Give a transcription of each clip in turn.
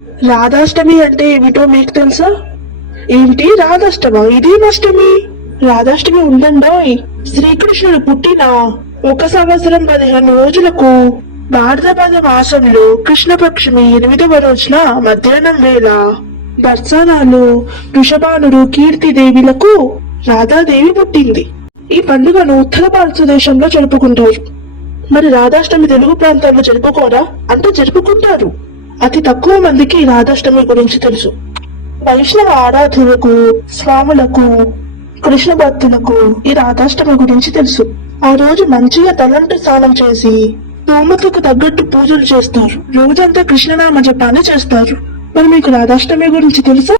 రాధాష్టమి అంటే ఏమిటో మీకు తెలుసా? ఏమిటి రాధాష్టమా? ఇదేం అష్టమి? రాధాష్టమి ఉందండోయ్. శ్రీకృష్ణుడు పుట్టిన 1 సంవత్సరం 15 రోజులకు భాద్రపద మాసంలో కృష్ణపక్షమి 8వ రోజున మధ్యాహ్నం వేళ బర్సానాలు వృషభానుడు కీర్తిదేవిలకు రాధాదేవి పుట్టింది. ఈ పండుగను ఉత్తర భారతదేశంలో జరుపుకుంటారు. మరి రాధాష్టమి తెలుగు ప్రాంతాల్లో జరుపుకోరా అంటే జరుపుకుంటారు. అతి తక్కువ మందికి రాధాష్టమి గురించి తెలుసు. వైష్ణవ ఆరాధులకు, స్వాములకు, కృష్ణ భక్తులకు ఈ రాధాష్టమి గురించి తెలుసు. ఆ రోజు మంచిగా తలంటు స్నానం చేసి తోమతకు తగ్గట్టు పూజలు చేస్తారు. రోజంతా కృష్ణనామ జపాన్ని చేస్తారు. మరి మీకు రాధాష్టమి గురించి తెలుసా?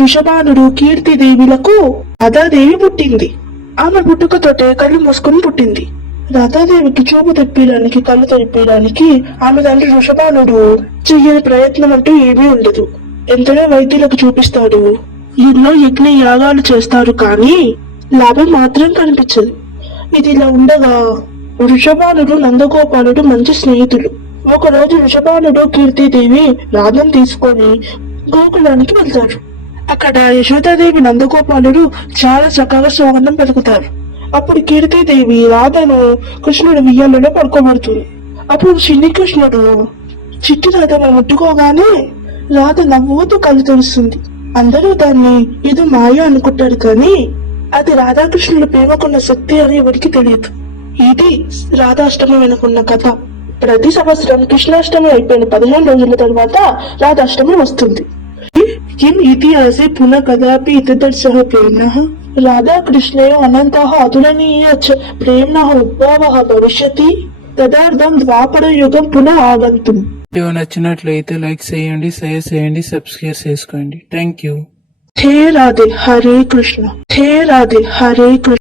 వృషభానుడు కీర్తిదేవిలకు రాధాదేవి పుట్టింది. ఆమె పుట్టుకతోటే కళ్ళు మూసుకుని పుట్టింది. రాధాదేవికి చూపు తెప్పడానికి, కళ్ళు తెప్పడానికి ఆమె తండ్రి వృషభానుడు చెయ్యని ప్రయత్నం అంటూ ఏమీ ఉండదు. ఎంతనే వైద్యులకు చూపిస్తాడు, ఎన్నో యజ్ఞ యాగాలు చేస్తారు, కానీ లాభం మాత్రం కనిపించదు. ఇది ఇలా ఉండగా వృషభానుడు నందగోపాలుడు మంచి స్నేహితులు. ఒకరోజు వృషభానుడు కీర్తిదేవి రాధను తీసుకొని గోకులానికి వెళ్తారు. అక్కడ యశోదాదేవి నందగోపాలుడు చాలా చక్కగా సోగంధం పలుకుతారు. అప్పుడు కీర్తిదేవి రాధను కృష్ణుడు వియ్యాలలో పడుకోబడుతుంది. అప్పుడు చిన్ని కృష్ణుడు చిట్టి రాధను ముట్టుకోగానే రాధ నవ్వుతూ కళ్ళు తెరుస్తుంది. అందరూ దాన్ని ఇది మాయ అనుకుంటారు, కానీ అది రాధాకృష్ణుల ప్రేమకున్న శక్తి అని ఎవరికి తెలియదు. ఇది రాధాష్టమి వెనుకున్న కథ. ప్రతి సంవత్సరం కృష్ణాష్టమి అయిపోయిన 15 రోజుల తర్వాత రాధాష్టమి వస్తుంది. కిం ఇతిహాసే పునః కదాపి ఇతదర్శః ప్రేమ్నః రాధాకృష్ణయో అనంతః అతులనీయ చ ప్రేమ్నః ఉద్భవః భవిష్యతి తదార్థం ద్వాపర యుగం పునః ఆగంతుం. వీడియో నచ్చినట్లయితే లైక్ చేయండి, షేర్ చేయండి, సబ్స్క్రైబ్ చేసుకోండి. Thank you. Hey Radhe Hare Krishna, hey Radhe Hare Krishna.